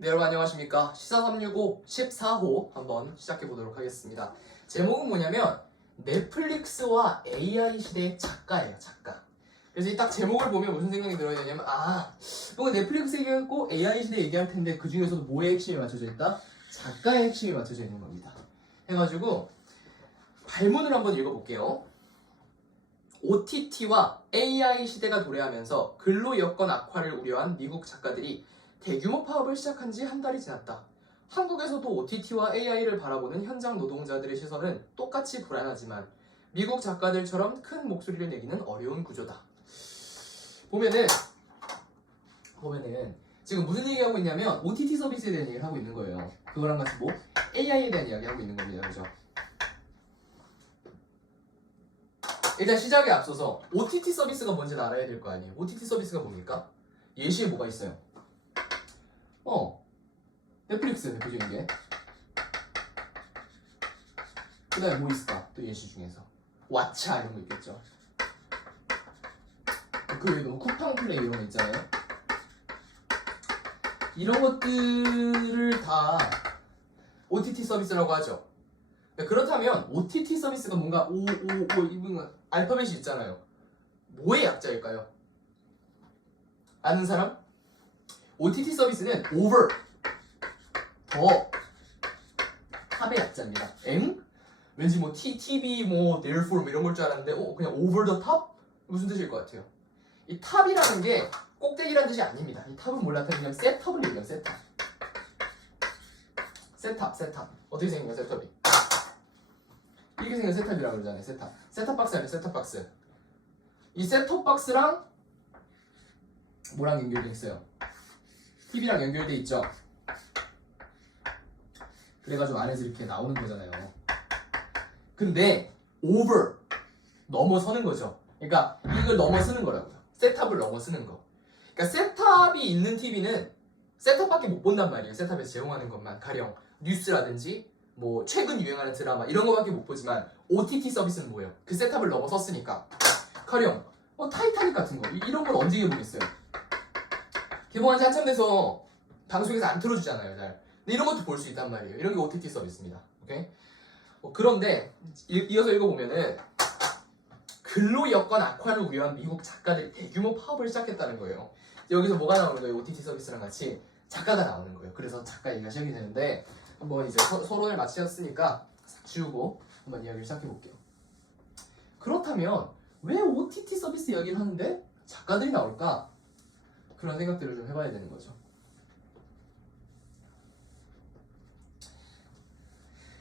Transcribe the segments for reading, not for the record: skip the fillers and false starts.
네, 여러분 안녕하십니까. 시사 365 14호 한번 시작해 보도록 하겠습니다. 제목은 뭐냐면 넷플릭스와 AI 시대의 작가예요, 작가. 그래서 이 딱 제목을 보면 무슨 생각이 들어야 되냐면 뭔가 넷플릭스 얘기하고 AI 시대 얘기할 텐데 그 중에서도 뭐의 핵심이 맞춰져 있다? 작가의 핵심이 맞춰져 있는 겁니다. 해가지고 발문을 한번 읽어볼게요. OTT와 AI 시대가 도래하면서 근로 여건 악화를 우려한 미국 작가들이 대규모 파업을 시작한 지 한 달이 지났다. 한국에서도 OTT와 AI를 바라보는 현장 노동자들의 시선은 똑같이 불안하지만 미국 작가들처럼 큰 목소리를 내기는 어려운 구조다. 보면은 지금 무슨 얘기하고 있냐면 OTT 서비스에 대한 얘기를 하고 있는 거예요. 그거랑 같이 AI에 대한 이야기 하고 있는 겁니다. 그죠? 일단 시작에 앞서서 OTT 서비스가 뭔지 알아야 될 거 아니에요. OTT 서비스가 뭡니까? 예시에 뭐가 있어요? 넷플릭스 대표적인 게. 그 다음에 뭐 있을까? 또 예시 중에서 왓챠 이런 거 있겠죠. 그 외에도 쿠팡 플레이 이런 거 있잖아요. 이런 것들을 다 OTT 서비스라고 하죠. 그렇다면 OTT 서비스가 뭔가 이분 알파벳이 있잖아요. 뭐의 약자일까요? 아는 사람? OTT 서비스는 over, 더, 탑의 약자입니다. 엥? 왠지 TV, therefore 이런 걸 줄 알았는데 그냥 over the top? 무슨 뜻일 것 같아요? 이 탑이라는 게 꼭대기라는 뜻이 아닙니다. 이 탑은 뭘 나타내냐면 셋탑을 얘기해요. 셋탑. 어떻게 생긴 거야, 셋탑이? 이렇게 생긴 셋탑이라고 그러잖아요. 셋탑 박스 아니에요, 셋탑 박스. 이 셋탑 박스랑 뭐랑 연결돼 있어요? TV랑 연결돼 있죠. 그래가지고 안에서 이렇게 나오는 거잖아요. 근데 over, 넘어서는 거죠. 그러니까 이걸 넘어서는 거라고요. 셋탑을 넘어서는 거. 그러니까 셋탑이 있는 TV는 셋탑밖에 못 본단 말이에요. 셋탑에서 제공하는 것만. 가령 뉴스라든지 최근 유행하는 드라마 이런 거밖에 못 보지만 OTT 서비스는 뭐예요? 그 셋탑을 넘어섰으니까. 가령 타이타닉 같은 거 이런 걸 언제 보겠어요? 개봉한 지 한참 돼서 방송에서 안 틀어주잖아요, 잘. 근데 이런 것도 볼 수 있단 말이에요. 이런 게 OTT 서비스입니다. 오케이? 그런데 이어서 읽어보면은 근로 여건 악화를 우려한 미국 작가들이 대규모 파업을 시작했다는 거예요. 여기서 뭐가 나오는 거예요? OTT 서비스랑 같이 작가가 나오는 거예요. 그래서 작가 얘기가 시작이 되는데 한번 이제 서론을 마치셨으니까 지우고 한번 이야기를 시작해 볼게요. 그렇다면 왜 OTT 서비스 이야기를 하는데 작가들이 나올까? 그런 생각들을 좀 해봐야 되는 거죠.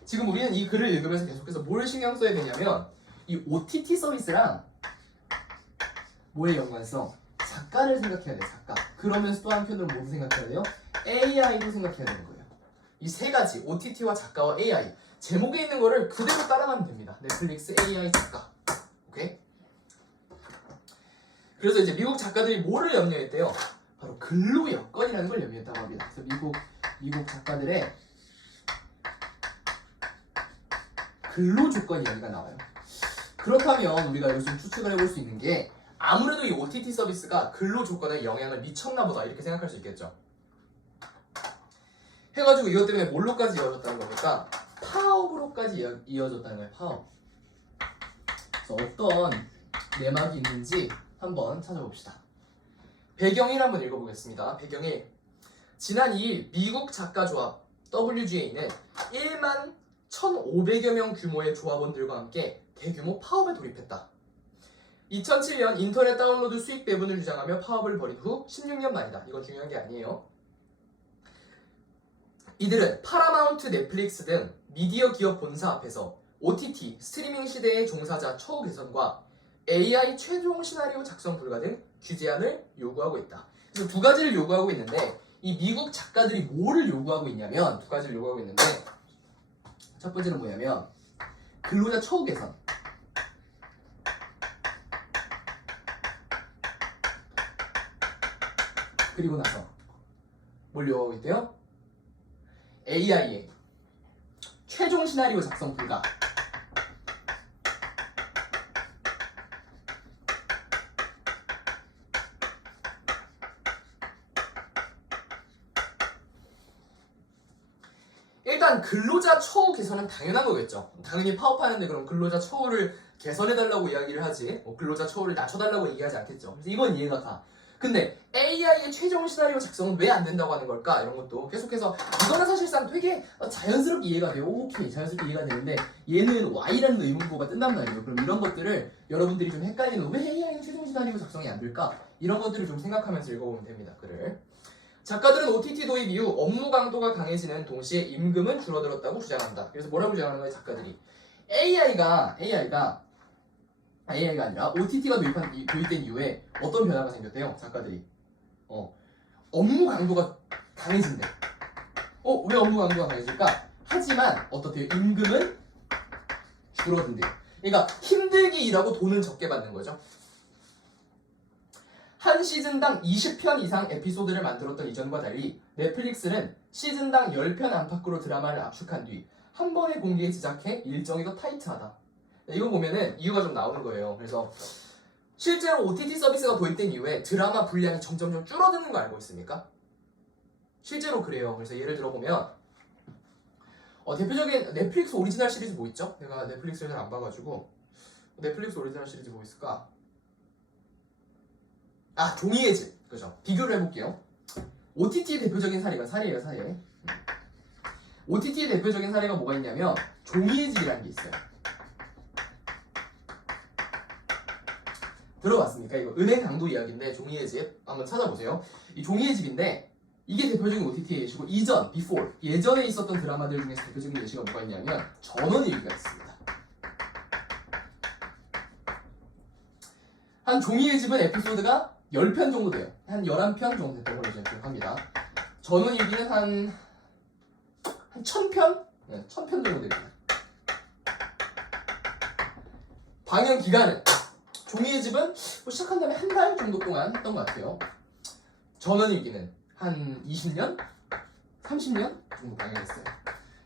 지금 우리는 이 글을 읽으면서 계속해서 뭘 신경 써야 되냐면 이 OTT 서비스랑 뭐의 연관성? 작가를 생각해야 돼, 작가. 그러면서 또 한편으로 뭐도 생각해야 돼요? AI도 생각해야 되는 거예요. 이 세 가지, OTT와 작가와 AI. 제목에 있는 거를 그대로 따라가면 됩니다. 넷플릭스, AI, 작가. 오케이? 그래서 이제 미국 작가들이 뭐를 염려했대요? 바로 근로 여건이라는 걸 염려했다고 합니다. 그래서 미국 작가들의 근로 조건 이야기가 나와요. 그렇다면 우리가 요즘 추측을 해볼 수 있는 게 아무래도 이 OTT 서비스가 근로 조건에 영향을 미쳤나 보다 이렇게 생각할 수 있겠죠. 해가지고 이것 때문에 뭘로까지 이어졌다는 겁니까? 파업으로까지 이어졌다는 거예요. 파업. 그래서 어떤 내막이 있는지 한번 찾아봅시다. 배경일 한번 읽어보겠습니다. 배경일. 지난 2일 미국 작가조합 WGA는 1만 1,500여 명 규모의 조합원들과 함께 대규모 파업에 돌입했다. 2007년 인터넷 다운로드 수익 배분을 주장하며 파업을 벌인 후 16년 만이다. 이건 중요한 게 아니에요. 이들은 파라마운트, 넷플릭스 등 미디어 기업 본사 앞에서 OTT, 스트리밍 시대의 종사자 처우 개선과 AI 최종 시나리오 작성 불가 등 규제안을 요구하고 있다. 그래서 두 가지를 요구하고 있는데 이 미국 작가들이 뭐를 요구하고 있냐면 두 가지를 요구하고 있는데 첫 번째는 뭐냐면 근로자 처우 개선. 그리고 나서 뭘 요구하고 있대요? AI의 최종 시나리오 작성 불가. 일단 근로자 처우 개선은 당연한 거겠죠. 당연히 파업하는데 그럼 근로자 처우를 개선해달라고 이야기를 하지 근로자 처우를 낮춰달라고 얘기하지 않겠죠. 그래서 이건 이해가 가. 근데 AI의 최종 시나리오 작성은 왜 안 된다고 하는 걸까? 이런 것도 계속해서 이거는 사실상 되게 자연스럽게 이해가 돼요. 오케이, 자연스럽게 이해가 되는데 얘는 Y라는 의문부가 뜬단 말이에요. 그럼 이런 것들을 여러분들이 좀 헷갈리는 왜 AI는 최종 시나리오 작성이 안 될까? 이런 것들을 좀 생각하면서 읽어보면 됩니다. 글을. 작가들은 OTT 도입 이후 업무 강도가 강해지는 동시에 임금은 줄어들었다고 주장한다. 그래서 뭐라고 주장하는 거예요, 작가들이? AI가 아니라 OTT가 도입된 이후에 어떤 변화가 생겼대요, 작가들이? 업무 강도가 강해진대. 왜 업무 강도가 강해질까? 하지만 어떻대요? 임금은 줄어든대요. 그러니까 힘들게 일하고 돈은 적게 받는 거죠. 한 시즌당 20편 이상 에피소드를 만들었던 이전과 달리 넷플릭스는 시즌당 10편 안팎으로 드라마를 압축한 뒤 한 번에 공개에 제작해 일정이 더 타이트하다. 이거 보면은 이유가 좀 나오는 거예요. 그래서 실제로 OTT 서비스가 도입된 이후에 드라마 분량이 점점 줄어드는 거 알고 있습니까? 실제로 그래요. 그래서 예를 들어보면 대표적인 넷플릭스 오리지널 시리즈 뭐 있죠? 내가 넷플릭스를 잘 안 봐가지고 넷플릭스 오리지널 시리즈 뭐 있을까? 종이의 집. 그죠? 비교를 해볼게요. OTT의 대표적인 사례가 사례. OTT의 대표적인 사례가 뭐가 있냐면 종이의 집이라는 게 있어요. 들어봤습니까? 이거 은행 강도 이야기인데 종이의 집 한번 찾아보세요. 이 종이의 집인데 이게 대표적인 OTT의 예시고 이전, before 예전에 있었던 드라마들 중에서 대표적인 예시가 뭐가 있냐면 전원일기가 있습니다. 한 종이의 집은 에피소드가 10편 정도 돼요. 한 11편 정도 됐던 걸로 제가 기억합니다. 전원일기는 한 1000편? 네, 1000편 정도 됩니다. 방영 기간은 종이의 집은 시작한 다음에 한 달 정도 동안 했던 것 같아요. 전원일기는 한 20년? 30년 정도 방영했어요.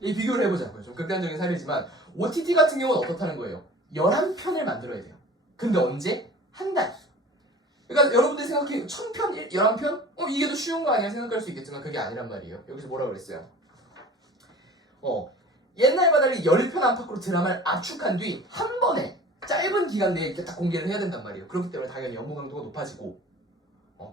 이 비교를 해보자고요. 좀 극단적인 사례지만 OTT 같은 경우는 어떻다는 거예요? 11편을 만들어야 돼요. 근데 언제? 한 달. 그러니까 여러분들이 생각해 1000편? 11편? 이게 더 쉬운 거 아니야 생각할 수 있겠지만 그게 아니란 말이에요. 여기서 뭐라 그랬어요? 옛날과 달리 10편 안팎으로 드라마를 압축한 뒤 한 번에 짧은 기간 내에 이렇게 딱 공개를 해야 된단 말이에요. 그렇기 때문에 당연히 업무 강도가 높아지고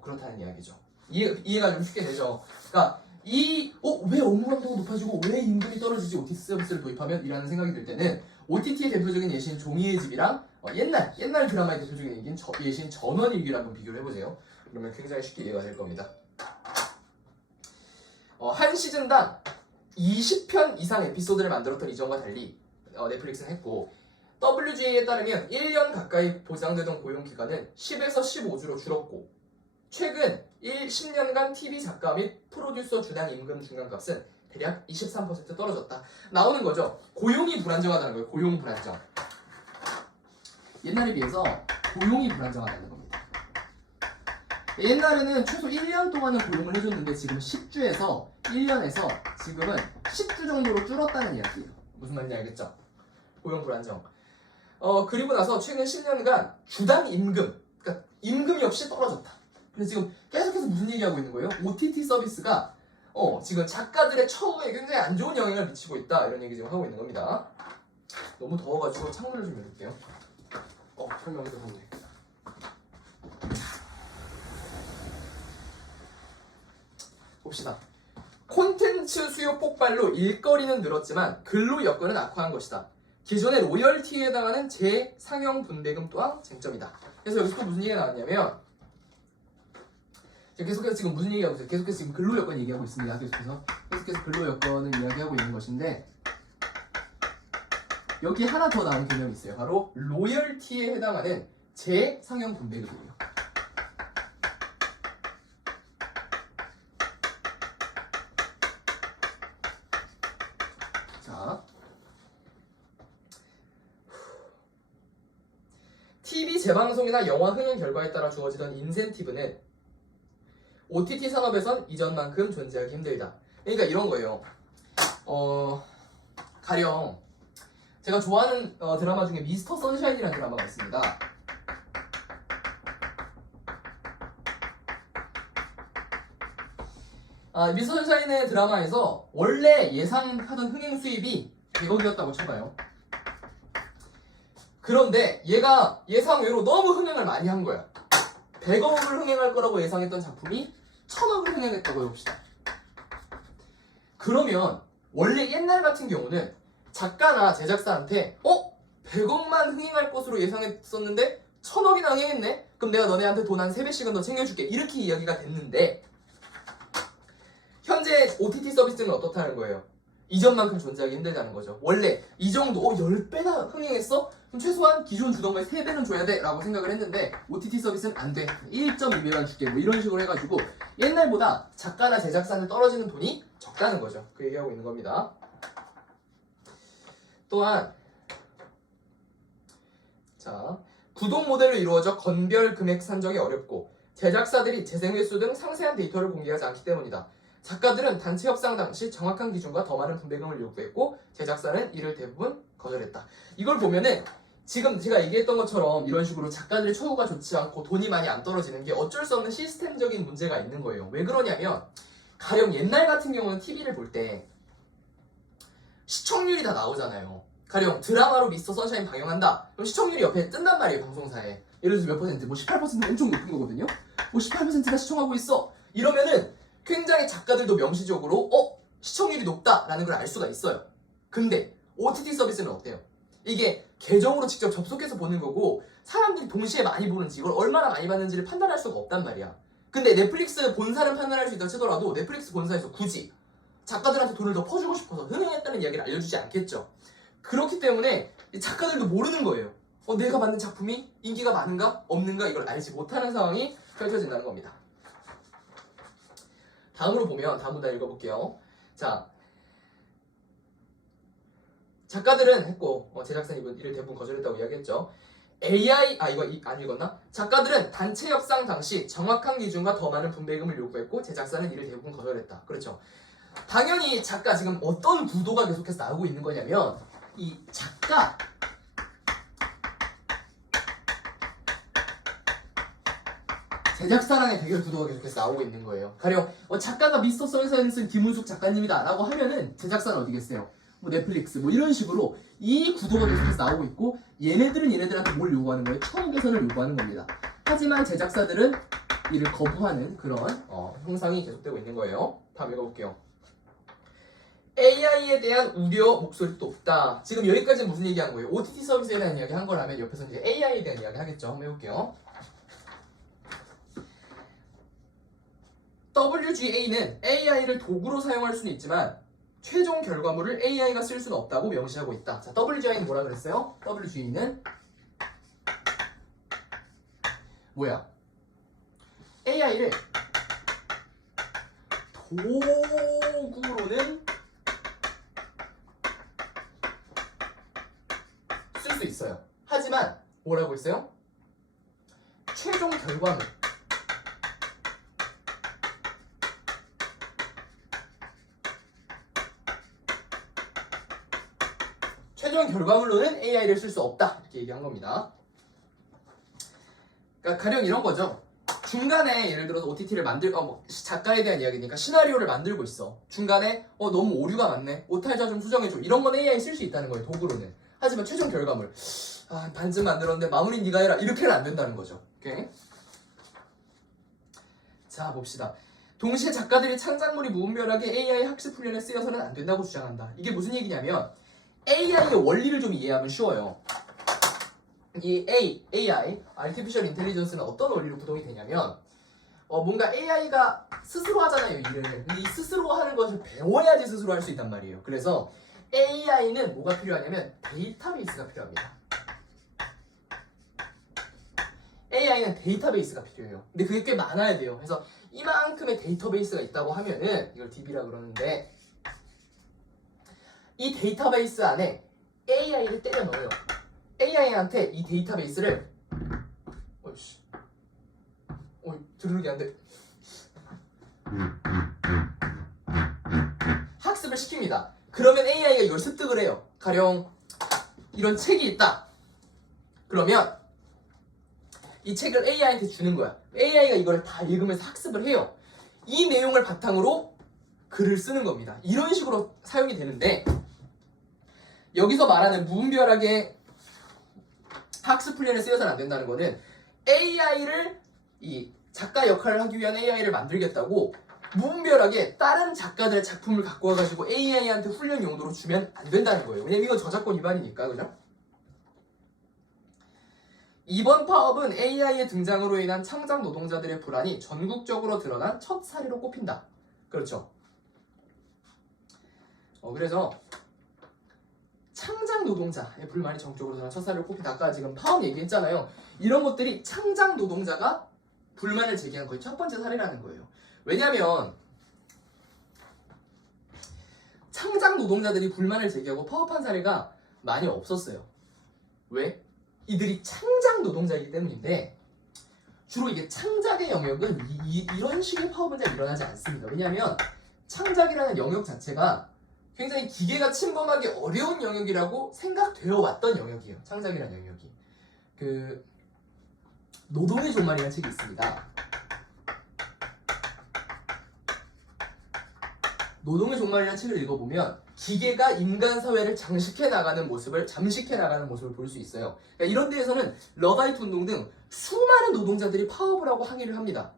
그렇다는 이야기죠. 이해가 좀 쉽게 되죠. 그러니까 왜 업무 강도가 높아지고 왜 임금이 떨어지지 OTT 서비스를 도입하면? 이라는 생각이 들 때는 OTT의 대표적인 예시인 종이의 집이랑 옛날 드라마의 대표적인 예시인 전원일기를 한번 비교를 해보세요. 그러면 굉장히 쉽게 이해가 될 겁니다. 한 시즌당 20편 이상 에피소드를 만들었던 이전과 달리 넷플릭스는 했고 WGA에 따르면 1년 가까이 보장되던 고용기간은 10에서 15주로 줄었고 최근 10년간 TV 작가 및 프로듀서 주당 임금 중간값은 대략 23% 떨어졌다. 나오는 거죠. 고용이 불안정하다는 거예요. 고용 불안정. 옛날에 비해서 고용이 불안정하다는 겁니다. 옛날에는 최소 1년 동안은 고용을 해줬는데 지금 10주에서 1년에서 지금은 10주 정도로 줄었다는 이야기예요. 무슨 말인지 알겠죠? 고용 불안정. 그리고 나서 최근 10년간 주당 임금, 그러니까 임금 역시 떨어졌다. 그래서 지금 계속해서 무슨 얘기하고 있는 거예요? OTT 서비스가 지금 작가들의 처우에 굉장히 안 좋은 영향을 미치고 있다. 이런 얘기 지금 하고 있는 겁니다. 너무 더워가지고 창문을 좀 열을게요. 설명이 더럽네. 봅시다. 콘텐츠 수요 폭발로 일거리는 늘었지만 근로 여건은 악화한 것이다. 기존의 로열티에 해당하는 재상영 분배금 또한 쟁점이다. 그래서 여기서 또 무슨 얘기가 나왔냐면 계속해서 지금 무슨 얘기하고 있어요? 계속해서 지금 근로 여건 얘기하고 있습니다. 계속해서 근로 여건을 이야기하고 있는 것인데 여기 하나 더 나온 개념이 있어요. 바로 로열티에 해당하는 재상영 분배금이에요. 자, TV 재방송이나 영화 흥행 결과에 따라 주어지던 인센티브는 OTT 산업에선 이전만큼 존재하기 힘들다. 그러니까 이런 거예요. 가령 제가 좋아하는 드라마 중에 미스터 선샤인이라는 드라마가 있습니다. 미스터 선샤인의 드라마에서 원래 예상하던 흥행 수입이 100억이었다고 쳐봐요. 그런데 얘가 예상외로 너무 흥행을 많이 한 거야. 100억을 흥행할 거라고 예상했던 작품이 1000억을 흥행했다고 해봅시다. 그러면 원래 옛날 같은 경우는 작가나 제작사한테 100억만 흥행할 것으로 예상했었는데 1000억이나 흥행했네? 그럼 내가 너네한테 돈 한 3배씩은 더 챙겨줄게. 이렇게 이야기가 됐는데 현재 OTT 서비스는 어떻다는 거예요? 이전만큼 존재하기 힘들다는 거죠. 원래 이 정도 10배나 흥행했어? 그럼 최소한 기존 주던 거에 3배는 줘야 돼 라고 생각을 했는데 OTT 서비스는 안 돼. 1.2배만 줄게. 뭐 이런 식으로 해가지고 옛날보다 작가나 제작사는 떨어지는 돈이 적다는 거죠. 그 얘기하고 있는 겁니다. 또한 자, 구독 모델로 이루어져 건별 금액 산정이 어렵고 제작사들이 재생 횟수 등 상세한 데이터를 공개하지 않기 때문이다. 작가들은 단체 협상 당시 정확한 기준과 더 많은 분배금을 요구했고 제작사는 이를 대부분 거절했다. 이걸 보면은 지금 제가 얘기했던 것처럼 이런 식으로 작가들의 처우가 좋지 않고 돈이 많이 안 떨어지는 게 어쩔 수 없는 시스템적인 문제가 있는 거예요. 왜 그러냐면 가령 옛날 같은 경우는 TV를 볼 때 시청률이 다 나오잖아요. 가령 드라마로 미스터 선샤인 방영한다. 그럼 시청률이 옆에 뜬단 말이에요. 방송사에. 예를 들어서 몇 퍼센트? 뭐 18%는 엄청 높은 거거든요. 뭐 18%가 시청하고 있어. 이러면은 굉장히 작가들도 명시적으로 시청률이 높다라는 걸 알 수가 있어요. 근데 OTT 서비스는 어때요? 이게 계정으로 직접 접속해서 보는 거고 사람들이 동시에 많이 보는지 이걸 얼마나 많이 봤는지를 판단할 수가 없단 말이야. 근데 넷플릭스 본사는 판단할 수 있다 치더라도 넷플릭스 본사에서 굳이 작가들한테 돈을 더 퍼주고 싶어서 흥행했다는 이야기를 알려주지 않겠죠. 그렇기 때문에 작가들도 모르는 거예요. 내가 만든 작품이 인기가 많은가 없는가 이걸 알지 못하는 상황이 펼쳐진다는 겁니다. 다음으로 보면 다음 문단 읽어볼게요. 자, 작가들은 했고 제작사는 이를 대부분 거절했다고 이야기했죠. 이거 안 읽었나? 작가들은 단체 협상 당시 정확한 기준과 더 많은 분배금을 요구했고 제작사는 이를 대부분 거절했다. 그렇죠. 당연히 작가 지금 어떤 구도가 계속해서 나오고 있는 거냐면 이 작가 제작사랑의 대결 구도가 계속해서 나오고 있는 거예요. 가령 작가가 미스터 선샤인을 쓴 김은숙 작가님이다 라고 하면은 제작사는 어디겠어요? 뭐 넷플릭스 뭐 이런 식으로 이 구도가 계속해서 나오고 있고 얘네들은 얘네들한테 뭘 요구하는 거예요? 처우 개선을 요구하는 겁니다. 하지만 제작사들은 이를 거부하는 그런 형상이 계속되고 있는 거예요. 다음 읽어볼게요. AI에 대한 우려 목소리도 없다. 지금 여기까지는 무슨 얘기한 거예요? OTT 서비스에 대한 이야기 한 거라면 옆에서 이제 AI에 대한 이야기 하겠죠. 한번 해볼게요. WGA는 AI를 도구로 사용할 수는 있지만 최종 결과물을 AI가 쓸 수는 없다고 명시하고 있다. 자, WGA는 뭐라 그랬어요? WGA는 뭐야? AI를 도구로는 쓸 수 있어요. 하지만 뭐라고 했어요? 최종 결과물 최종 결과물로는 AI를 쓸 수 없다 이렇게 얘기한 겁니다. 그러니까 가령 이런 거죠. 중간에 예를 들어서 OTT를 작가에 대한 이야기니까 시나리오를 만들고 있어. 중간에 너무 오류가 많네. 오탈자 좀 수정해줘. 이런 건 AI 쓸 수 있다는 거예요. 도구로는. 하지만 최종 결과물 반쯤 만들었는데 마무리 네가 해라. 이렇게는 안 된다는 거죠. 오케이? 자 봅시다. 동시에 작가들이 창작물이 무분별하게 AI 학습 훈련에 쓰여서는 안 된다고 주장한다. 이게 무슨 얘기냐면 AI의 원리를 좀 이해하면 쉬워요. 이 AI, Artificial Intelligence는 어떤 원리로 구동이 되냐면 뭔가 AI가 스스로 하잖아요, 일을. 근데 이 스스로 하는 것을 배워야지 스스로 할 수 있단 말이에요. 그래서 AI는 뭐가 필요하냐면 데이터베이스가 필요합니다. AI는 데이터베이스가 필요해요. 근데 그게 꽤 많아야 돼요. 그래서 이만큼의 데이터베이스가 있다고 하면은 이걸 DB라 그러는데 이 데이터베이스 안에 AI를 때려 넣어요. AI한테 이 데이터베이스를 들으기 안 돼. 학습을 시킵니다. 그러면 AI가 이걸 습득을 해요. 가령 이런 책이 있다. 그러면 이 책을 AI한테 주는 거야. AI가 이걸 다 읽으면서 학습을 해요. 이 내용을 바탕으로 글을 쓰는 겁니다. 이런 식으로 사용이 되는데 여기서 말하는 무분별하게 학습 훈련에 쓰여서는 안 된다는 거는 AI를 이 작가 역할을 하기 위한 AI를 만들겠다고 무분별하게 다른 작가들의 작품을 갖고 와가지고 AI한테 훈련 용도로 주면 안 된다는 거예요. 왜냐면 이건 저작권 위반이니까, 그죠? 이번 파업은 AI의 등장으로 인한 창작 노동자들의 불안이 전국적으로 드러난 첫 사례로 꼽힌다. 그렇죠. 그래서 창작 노동자의 불만이 전국적으로 드러난 첫 사례로 꼽힌다. 아까 지금 파업 얘기했잖아요. 이런 것들이 창작 노동자가 불만을 제기한 거의 첫 번째 사례라는 거예요. 왜냐면 창작 노동자들이 불만을 제기하고 파업한 사례가 많이 없었어요. 왜? 이들이 창작 노동자이기 때문인데 주로 이게 창작의 영역은 이런 식의 파업은 잘 일어나지 않습니다. 왜냐하면 창작이라는 영역 자체가 굉장히 기계가 침범하기 어려운 영역이라고 생각되어 왔던 영역이에요. 창작이라는 영역이. 그 노동의 종말이라는 책이 있습니다. 노동의 종말이라는 책을 읽어보면 기계가 인간 사회를 잠식해 나가는 모습을 볼 수 있어요. 그러니까 이런 데에서는 러바이트 운동 등 수많은 노동자들이 파업을 하고 항의를 합니다.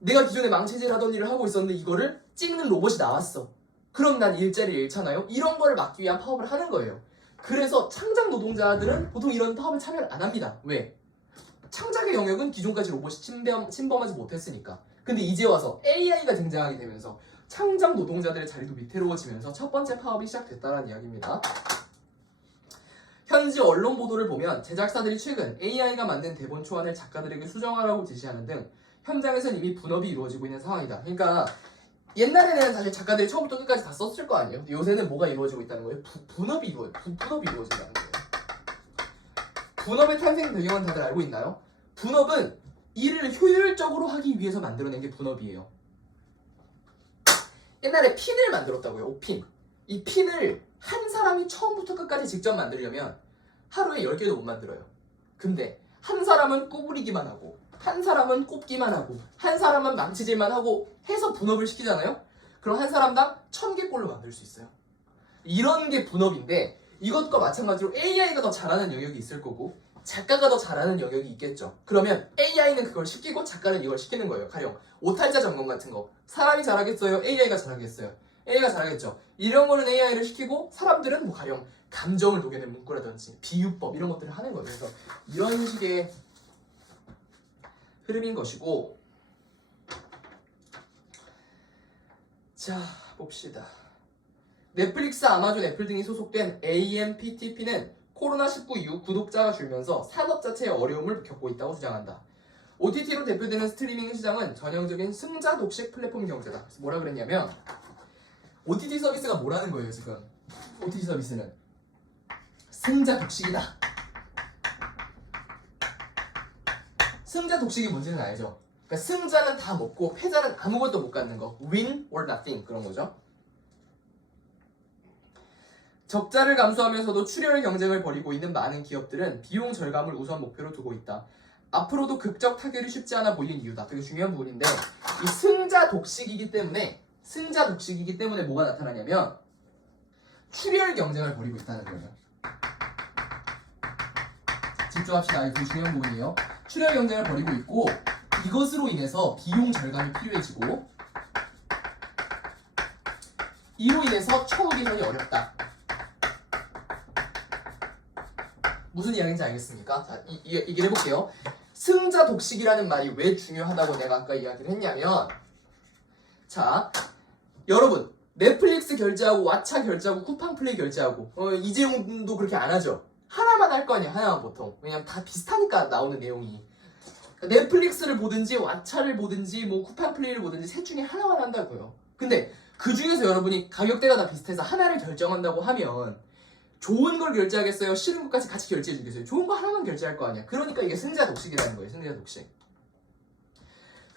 내가 기존에 망치질 하던 일을 하고 있었는데 이거를 찍는 로봇이 나왔어. 그럼 난 일자리를 잃잖아요. 이런 거를 막기 위한 파업을 하는 거예요. 그래서 창작 노동자들은 보통 이런 파업에 참여를 안 합니다. 왜? 창작의 영역은 기존까지 로봇이 침범하지 못했으니까. 근데 이제 와서 AI가 등장하게 되면서 창작 노동자들의 자리도 위태로워지면서 첫 번째 파업이 시작됐다는 이야기입니다. 현지 언론 보도를 보면 제작사들이 최근 AI가 만든 대본 초안을 작가들에게 수정하라고 지시하는 등 현장에서는 이미 분업이 이루어지고 있는 상황이다. 그러니까 옛날에는 사실 작가들이 처음부터 끝까지 다 썼을 거 아니에요. 요새는 뭐가 이루어지고 있다는 거예요? 분업이 이루어진다는 거예요. 분업의 탄생 배경은 다들 알고 있나요? 분업은 일을 효율적으로 하기 위해서 만들어낸 게 분업이에요. 옛날에 핀을 만들었다고요. 옥핀. 이 핀을 한 사람이 처음부터 끝까지 직접 만들려면 하루에 10개도 못 만들어요. 근데 한 사람은 꼬부리기만 하고 한 사람은 꼽기만 하고 한 사람은 망치질만 하고 해서 분업을 시키잖아요. 그럼 한 사람당 1000개꼴로 만들 수 있어요. 이런 게 분업인데 이것과 마찬가지로 AI가 더 잘하는 영역이 있을 거고 작가가 더 잘하는 영역이 있겠죠. 그러면 AI는 그걸 시키고 작가는 이걸 시키는 거예요. 가령 오탈자 점검 같은 거 사람이 잘하겠어요? AI가 잘하겠어요? AI가 잘하겠죠. 이런 거는 AI를 시키고 사람들은 뭐 가령 감정을 녹여낸 문구라든지 비유법 이런 것들을 하는 거예요. 그래서 이런 식의 흐름인 것이고, 자 봅시다. 넷플릭스, 아마존, 애플 등이 소속된 AMPTP는 코로나19 이후 구독자가 줄면서 산업 자체의 어려움을 겪고 있다고 주장한다. OTT로 대표되는 스트리밍 시장은 전형적인 승자 독식 플랫폼 경제다. 그래서 뭐라 그랬냐면 OTT 서비스가 뭐라는 거예요 지금. OTT 서비스는 승자 독식이다. 승자 독식이 뭔지는 알죠? 그러니까 승자는 다 먹고 패자는 아무것도 못 갖는 거. Win or nothing 그런 거죠. 적자를 감수하면서도 출혈 경쟁을 벌이고 있는 많은 기업들은 비용 절감을 우선 목표로 두고 있다. 앞으로도 극적 타결이 쉽지 않아 보이는 이유다. 되게 중요한 부분인데 이 승자 독식이기 때문에 뭐가 나타나냐면 출혈 경쟁을 벌이고 있다는 거예요. 집중합시다. 이게 되게 중요한 부분이에요. 출혈 경쟁을 벌이고 있고 이것으로 인해서 비용 절감이 필요해지고 이로 인해서 처우 개선이 어렵다. 무슨 이야기인지 알겠습니까? 자, 얘기를 해볼게요. 승자 독식이라는 말이 왜 중요하다고 내가 아까 이야기를 했냐면 자, 여러분 넷플릭스 결제하고 왓챠 결제하고 쿠팡플레이 결제하고 이재용도 그렇게 안 하죠? 하나만 할 거 아니야. 하나만 보통. 왜냐면 다 비슷하니까 나오는 내용이. 넷플릭스를 보든지 왓챠를 보든지 뭐 쿠팡플레이를 보든지 셋 중에 하나만 한다고요. 근데 그 중에서 여러분이 가격대가 다 비슷해서 하나를 결정한다고 하면 좋은 걸 결제하겠어요? 싫은 것까지 같이 결제해 주겠어요? 좋은 거 하나만 결제할 거 아니야. 그러니까 이게 승자 독식이라는 거예요. 승자 독식.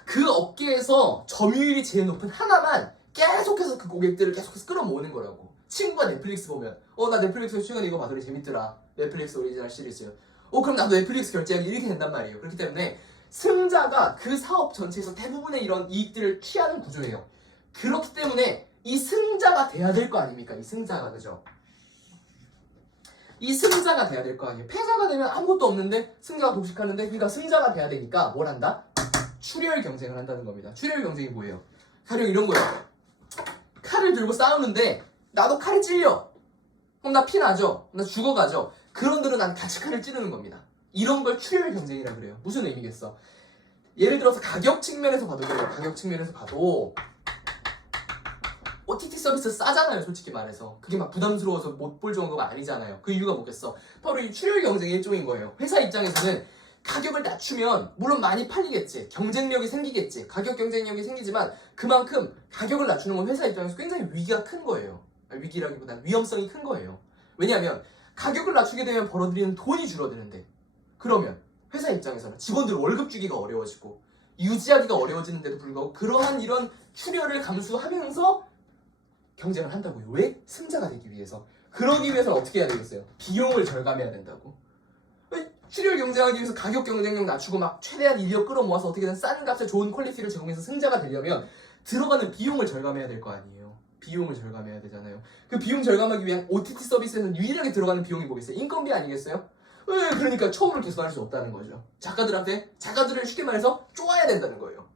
그 업계에서 점유율이 제일 높은 하나만 계속해서 그 고객들을 계속해서 끌어모으는 거라고. 친구가 넷플릭스 보면 나 넷플릭스 최근에 이거 봐더니 재밌더라. 넷플릭스 오리지널 시리즈. 그럼 나도 넷플릭스 결제하기 이렇게 된단 말이에요. 그렇기 때문에 승자가 그 사업 전체에서 대부분의 이런 이익들을 취하는 구조예요. 그렇기 때문에 이 승자가 돼야 될 거 아닙니까? 이 승자가, 그죠? 이 승자가 돼야 될 거 아니에요. 패자가 되면 아무것도 없는데 승자가 독식하는데, 그러니까 승자가 돼야 되니까 뭘 한다? 출혈 경쟁을 한다는 겁니다. 출혈 경쟁이 뭐예요? 가령 이런 거예요. 칼을 들고 싸우는데 나도 칼에 찔려. 그럼 나 피 나죠? 나 죽어가죠? 그런대로 난 같이 칼을 찌르는 겁니다. 이런 걸 출혈 경쟁이라 그래요. 무슨 의미겠어? 예를 들어서 가격 측면에서 봐도 그래요. 가격 측면에서 봐도 OTT 서비스 싸잖아요. 솔직히 말해서. 그게 막 부담스러워서 못 볼 정도가 아니잖아요. 그 이유가 뭐겠어? 바로 이 출혈 경쟁의 일종인 거예요. 회사 입장에서는 가격을 낮추면 물론 많이 팔리겠지. 경쟁력이 생기겠지. 가격 경쟁력이 생기지만 그만큼 가격을 낮추는 건 회사 입장에서 굉장히 위기가 큰 거예요. 위기라기보다는 위험성이 큰 거예요. 왜냐하면 가격을 낮추게 되면 벌어들이는 돈이 줄어드는데, 그러면 회사 입장에서는 직원들 월급 주기가 어려워지고 유지하기가 어려워지는데도 불구하고 그러한 이런 출혈을 감수하면서 경쟁을 한다고요. 왜? 승자가 되기 위해서. 그러기 위해서는 어떻게 해야 되겠어요? 비용을 절감해야 된다고. 출혈 경쟁하기 위해서 가격 경쟁력 낮추고 막 최대한 인력 끌어모아서 어떻게든 싼 값에 좋은 퀄리티를 제공해서 승자가 되려면 들어가는 비용을 절감해야 될 거 아니에요. 비용을 절감해야 되잖아요. 그 비용 절감하기 위한 OTT 서비스에서는 유일하게 들어가는 비용이 뭐겠어요? 인건비 아니겠어요? 그러니까 처우를 개선할 수 없다는 거죠. 작가들을 쉽게 말해서 쪼아야 된다는 거예요.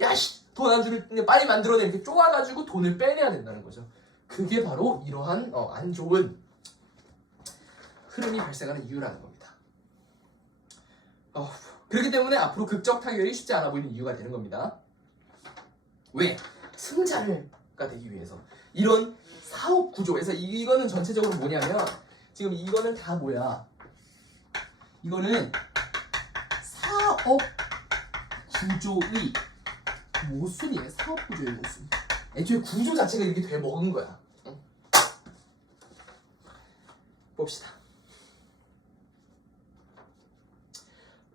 야씨, 돈 안 주는 빨리 만들어내, 이렇게 쪼아가지고 돈을 빼내야 된다는 거죠. 그게 바로 이러한 안 좋은 흐름이 발생하는 이유라는 겁니다. 그렇기 때문에 앞으로 극적 타결이 쉽지 않아 보이는 이유가 되는 겁니다. 왜? 승자가 되기 위해서. 이런 사업 구조에서 이거는 전체적으로 뭐냐면, 지금 이거는 다 뭐야? 이거는 사업 구조의 모순이에요. 사업 구조의 모순. 애초에 구조 자체가 이렇게 돼 먹은 거야. 응? 봅시다.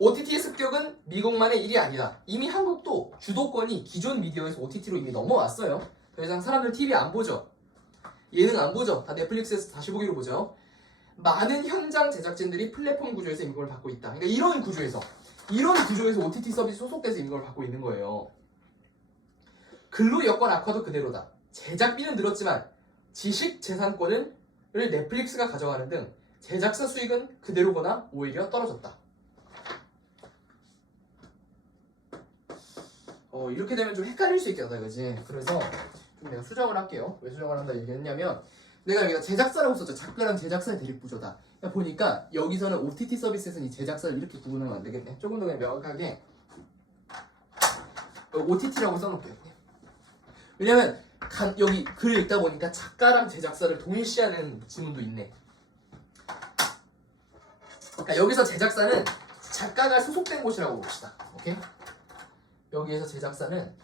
OTT의 습격은 미국만의 일이 아니다. 이미 한국도 주도권이 기존 미디어에서 OTT로 이미 넘어왔어요. 더 이상 사람들 TV 안 보죠. 예능 안 보죠. 다 넷플릭스에서 다시 보기로 보죠. 많은 현장 제작진들이 플랫폼 구조에서 임금을 받고 있다. 그러니까 이런 구조에서 OTT 서비스 소속돼서 임금을 받고 있는 거예요. 근로 여건 악화도 그대로다. 제작비는 늘었지만 지식 재산권을 넷플릭스가 가져가는 등 제작사 수익은 그대로거나 오히려 떨어졌다. 이렇게 되면 좀 헷갈릴 수 있겠다, 그지? 그래서 좀 내가 수정을 할게요. 왜 수정을 한다 얘기했냐면, 내가 여기가 제작사라고 썼죠. 작가랑 제작사의 대립구조다. 보니까 여기서는 OTT 서비스에서는 이 제작사를 이렇게 구분하면 안 되겠네. 조금 더 그냥 명확하게 OTT라고 써놓을게요. 왜냐면 여기 글을 읽다 보니까 작가랑 제작사를 동일시하는 지문도 있네. 그러니까 여기서 제작사는 작가가 소속된 곳이라고 봅시다. 오케이? 여기서 제작사는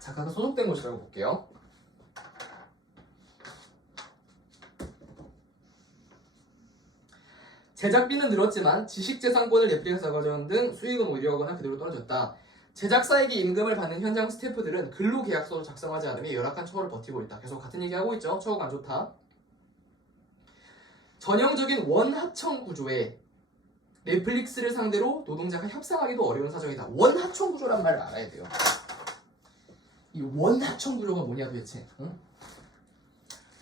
작가가 소속된 곳이라고 볼게요. 제작비는 늘었지만 지식재산권을 넷플릭스가 가져온 등 수익은 오히려 하거나 그대로 떨어졌다. 제작사에게 임금을 받는 현장 스태프들은 근로계약서를 작성하지 않으며 열악한 처우를 버티고 있다. 계속 같은 얘기 하고 있죠. 처우가 안 좋다. 전형적인 원하청 구조에 넷플릭스를 상대로 노동자가 협상하기도 어려운 사정이다. 원하청 구조란 말을 알아야 돼요. 이 원하청 구조가 뭐냐 도대체? 응?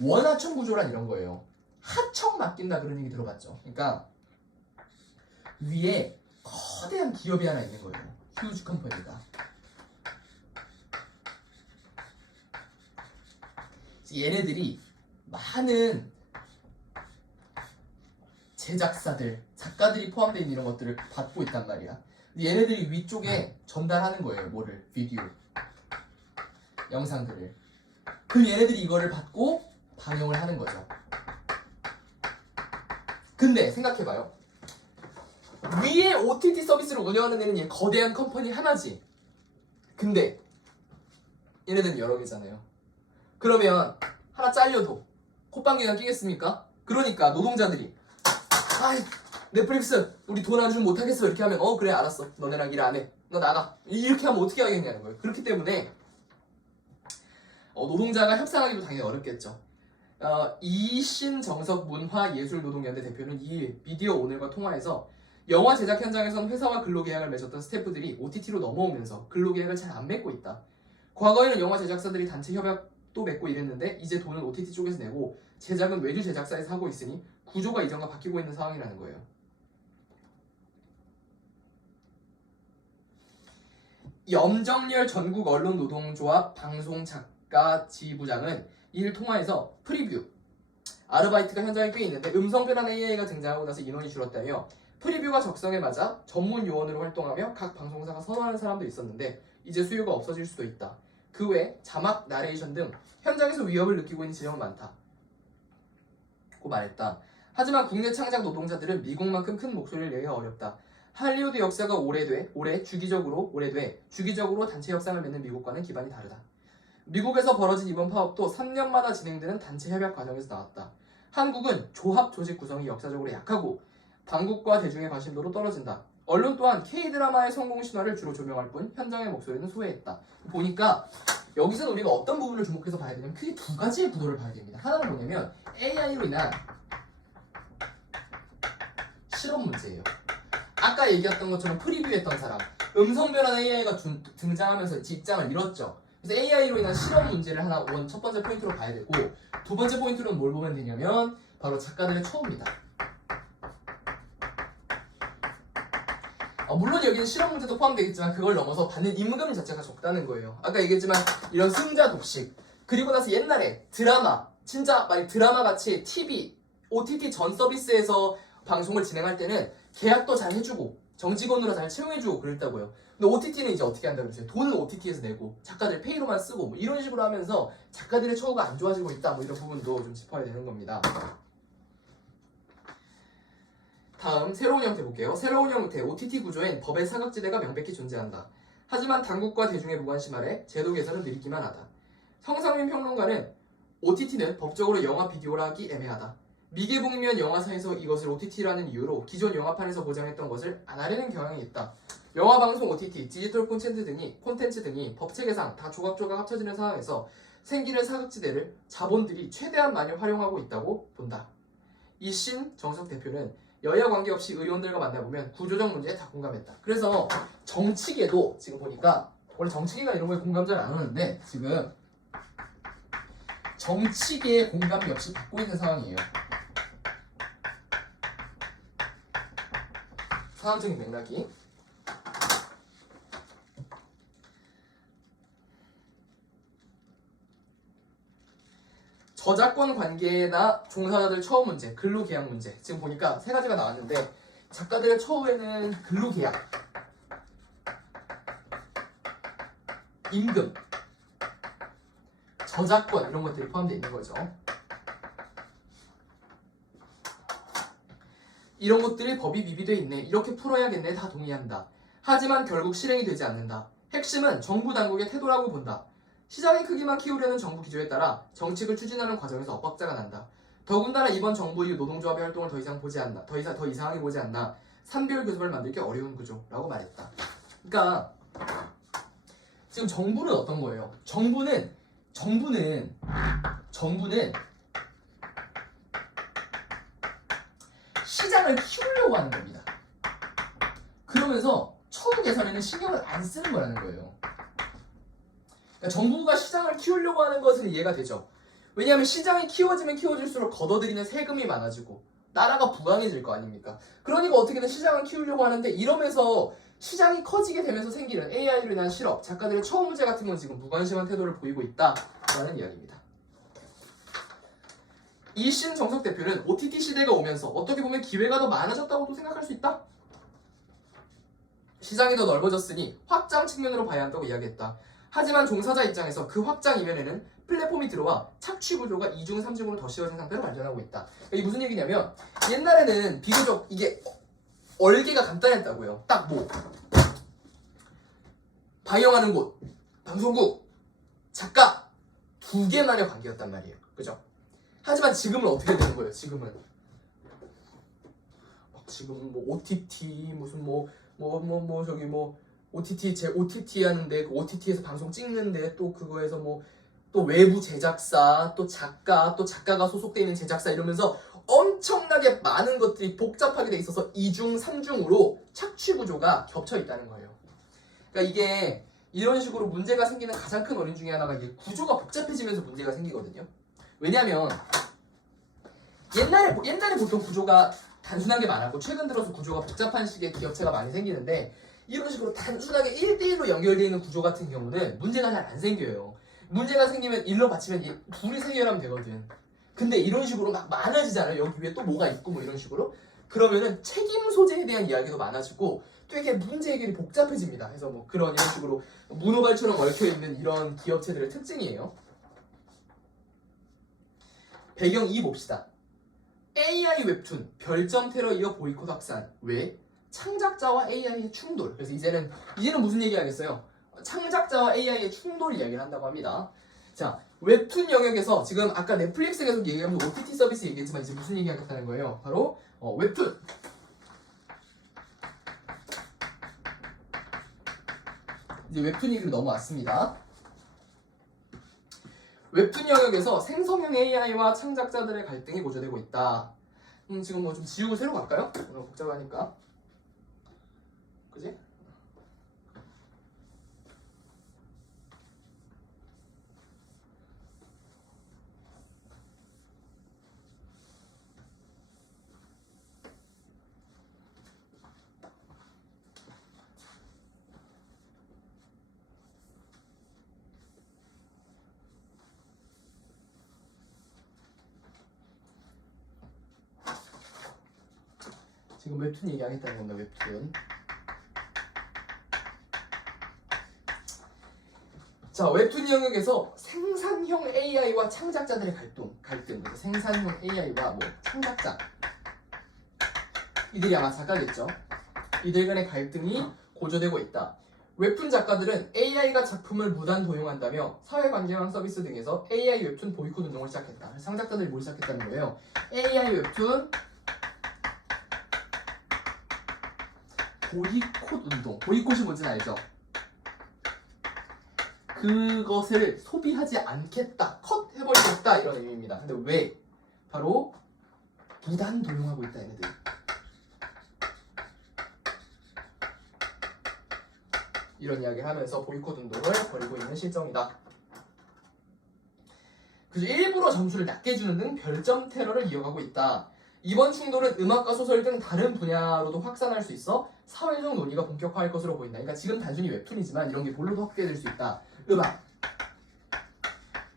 원하청 구조란 이런 거예요. 하청 맡긴다 그런 얘기 들어봤죠? 그러니까 위에 거대한 기업이 하나 있는 거예요. 휴즈 컴퍼니가. 얘네들이 많은 제작사들, 작가들이 포함되어 있는 이런 것들을 받고 있단 말이야. 얘네들이 위쪽에 전달하는 거예요. 뭐를? 비디오, 영상들을. 그 얘네들이 이거를 받고 방영을 하는 거죠. 근데 생각해봐요. 위에 OTT 서비스를 운영하는 데는 거대한 컴퍼니 하나지. 근데 얘네들은 여러 개잖아요. 그러면 하나 잘려도 콧방귀가 끼겠습니까? 그러니까 노동자들이 넷플릭스 우리 돈 안 주면 못하겠어 이렇게 하면 그래 알았어 너네랑 일 안 해 너 나가 이렇게 하면 어떻게 하겠냐는 거예요. 그렇기 때문에 노동자가 협상하기도 당연히 어렵겠죠. 이신정석 문화예술노동연대 대표는 이 미디어 오늘과 통화에서 영화 제작 현장에선 회사와 근로계약을 맺었던 스태프들이 OTT로 넘어오면서 근로계약을 잘 안 맺고 있다. 과거에는 영화 제작사들이 단체 협약도 맺고 이랬는데 이제 돈은 OTT 쪽에서 내고 제작은 외주 제작사에서 하고 있으니 구조가 이전과 바뀌고 있는 상황이라는 거예요. 염정열 전국 언론노동조합 방송작가 지부장은 이를 통화해서 프리뷰 아르바이트가 현장에 꽤 있는데 음성 변환 AI가 등장하고 나서 인원이 줄었다며 프리뷰가 적성에 맞아 전문 요원으로 활동하며 각 방송사가 선호하는 사람도 있었는데 이제 수요가 없어질 수도 있다. 그 외 자막, 나레이션 등 현장에서 위협을 느끼고 있는 지점은 많다. 고 말했다. 하지만 국내 창작 노동자들은 미국만큼 큰 목소리를 내기가 어렵다. 할리우드 역사가 오래 주기적으로 단체 협상을 맺는 미국과는 기반이 다르다. 미국에서 벌어진 이번 파업도 3년마다 진행되는 단체 협약 과정에서 나왔다. 한국은 조합 조직 구성이 역사적으로 약하고 당국과 대중의 관심도도 떨어진다. 언론 또한 K드라마의 성공 신화를 주로 조명할 뿐 현장의 목소리는 소외했다. 보니까 여기서는 우리가 어떤 부분을 주목해서 봐야 되냐면 크게 두 가지의 구도를 봐야 됩니다. 하나는 뭐냐면 AI로 인한 실험 문제예요. 아까 얘기했던 것처럼 프리뷰했던 사람 음성 변환 AI가 등장하면서 입장을 잃었죠. 그래서 AI로 인한 실험 문제를 하나 첫 번째 포인트로 봐야 되고 두 번째 포인트로는 뭘 보면 되냐면 바로 작가들의 처우입니다. 물론 여기는 실험 문제도 포함되겠지만 그걸 넘어서 받는 임금 자체가 적다는 거예요. 아까 얘기했지만 이런 승자 독식 그리고 나서 옛날에 드라마 진짜 막 드라마 같이 TV, OTT 전 서비스에서 방송을 진행할 때는 계약도 잘 해주고 정직원으로 잘 채용해주고 그랬다고요. 근데 OTT는 이제 어떻게 한다고 그랬어요? 돈은 OTT에서 내고 작가들 페이로만 쓰고 뭐 이런 식으로 하면서 작가들의 처우가 안 좋아지고 있다 뭐 이런 부분도 좀 짚어야 되는 겁니다. 다음 새로운 형태 볼게요. 새로운 형태 OTT 구조엔 법의 사각지대가 명백히 존재한다. 하지만 당국과 대중의 무관심 아래 제도 개선은 느리기만 하다. 성상민 평론가는 OTT는 법적으로 영화 비디오라 하기 애매하다. 미개봉이면 영화사에서 이것을 OTT라는 이유로 기존 영화판에서 보장했던 것을 안 하려는 경향이 있다. 영화 방송 OTT, 디지털 콘텐츠 등이 법체계상 다 조각조각 합쳐지는 상황에서 생기는 사각지대를 자본들이 최대한 많이 활용하고 있다고 본다. 이신 정석 대표는 여야 관계없이 의원들과 만나보면 구조적 문제에 다 공감했다. 그래서 정치계도 지금 보니까 원래 정치계가 이런 거에 공감 잘 안 하는데 지금 정치계의 공감 역시 받고 있는 상황이에요. 상황적인 맥락이 저작권 관계나 종사자들 처우 문제, 근로계약 문제 지금 보니까 세 가지가 나왔는데 작가들의 처우에는 근로계약, 임금, 저작권 이런 것들이 포함되어 있는 거죠. 이런 것들이 법이 미비되어 있네. 이렇게 풀어야겠네. 다 동의한다. 하지만 결국 실행이 되지 않는다. 핵심은 정부 당국의 태도라고 본다. 시장의 크기만 키우려는 정부 기조에 따라 정책을 추진하는 과정에서 엇박자가 난다. 더군다나 이번 정부 이후 노동조합의 활동을 더 이상하게 보지 않나 산별 교섭을 만들기 어려운 구조라고 말했다. 그러니까 지금 정부는 어떤 거예요? 정부는 시장을 키우려고 하는 겁니다. 그러면서 처우 개선에는 신경을 안 쓰는 거라는 거예요. 그러니까 정부가 시장을 키우려고 하는 것은 이해가 되죠. 왜냐하면 시장이 키워지면 키워질수록 걷어들이는 세금이 많아지고 나라가 부강해질 거 아닙니까? 그러니까 어떻게든 시장을 키우려고 하는데 이러면서 시장이 커지게 되면서 생기는 AI로 인한 실업, 작가들의 처우 문제 같은 건 지금 무관심한 태도를 보이고 있다라는 이야기입니다. 이신 정석 대표는 OTT 시대가 오면서 어떻게 보면 기회가 더 많아졌다고도 생각할 수 있다. 시장이 더 넓어졌으니 확장 측면으로 봐야 한다고 이야기했다. 하지만 종사자 입장에서 그 확장 이면에는 플랫폼이 들어와 착취 구조가 2중, 3중으로 더 씌워진 상태로 발전하고 있다. 이게 무슨 얘기냐면 옛날에는 비교적 이게 얼개가 간단했다고요. 딱 뭐 방영하는 곳, 방송국, 작가 두 개만의 관계였단 말이에요. 그죠? 하지만 지금은 어떻게 되는 거예요? 지금은 뭐 OTT 무슨 저기 OTT 하는데 그 OTT에서 방송 찍는데 또 그거에서 뭐 또 외부 제작사, 또 작가, 또 작가가 소속되어 있는 제작사 이러면서 엄청나게 많은 것들이 복잡하게 돼 있어서 2중, 3중으로 착취 구조가 겹쳐 있다는 거예요. 그러니까 이게 이런 식으로 문제가 생기는 가장 큰 원인 중에 하나가 이게 구조가 복잡해지면서 문제가 생기거든요. 왜냐하면 옛날에 보통 구조가 단순하게 많았고 최근 들어서 구조가 복잡한 식의 기업체가 많이 생기는데 이런 식으로 단순하게 1대1로 연결되어 있는 구조 같은 경우는 문제가 잘 안 생겨요. 문제가 생기면 일로 받치면 둘이 해결하면 되거든. 근데 이런 식으로 막 많아지잖아요. 여기 위에 또 뭐가 있고 뭐 이런 식으로. 그러면은 책임 소재에 대한 이야기도 많아지고 되게 문제 해결이 복잡해집니다. 그래서 뭐 이런 식으로 문어발처럼 얽혀있는 이런 기업체들의 특징이에요. 배경 2 봅시다. AI 웹툰, 별점 테러 이어 보이콧 확산. 왜? 창작자와 AI의 충돌. 그래서 이제는 무슨 얘기 하겠어요? 창작자와 AI의 충돌 이야기를 한다고 합니다. 자, 웹툰 영역에서 지금 아까 넷플릭스 계속 얘기하면서 OTT 서비스 얘기했지만 이제 무슨 얘기 하겠다는 거예요? 바로 웹툰. 이제 웹툰 얘기로 넘어왔습니다. 웹툰 영역에서 생성형 AI와 창작자들의 갈등이 고조되고 있다. 지금 뭐 좀 지우고 새로 갈까요? 오늘 복잡하니까. 그지? 지금 웹툰 얘기하겠다는 겁니다. 웹툰. 자, 웹툰 영역에서 생산형 AI와 창작자들의 갈등. 생산형 AI와 뭐 창작자. 이들이 아마 작가겠죠. 이들 간의 갈등이 고조되고 있다. 웹툰 작가들은 AI가 작품을 무단 도용한다며 사회관계망 서비스 등에서 AI 웹툰 보이콧 운동을 시작했다. 창작자들이 뭘 시작했다는 거예요? AI 웹툰 보이콧 운동. 보이콧이 뭔지는 알죠? 그것을 소비하지 않겠다. 컷 해버리겠다. 이런 의미입니다. 근데 왜? 바로 무단 도용하고 있다 얘네들. 이런 이야기를 하면서 보이콧 운동을 벌이고 있는 실정이다. 그래서 일부러 점수를 낮게 주는 등 별점 테러를 이어가고 있다. 이번 충돌은 음악과 소설 등 다른 분야로도 확산할 수 있어 사회적 논의가 본격화할 것으로 보인다. 그러니까 지금 단순히 웹툰이지만 이런 게 뭘로도 확대될 수 있다. 음악,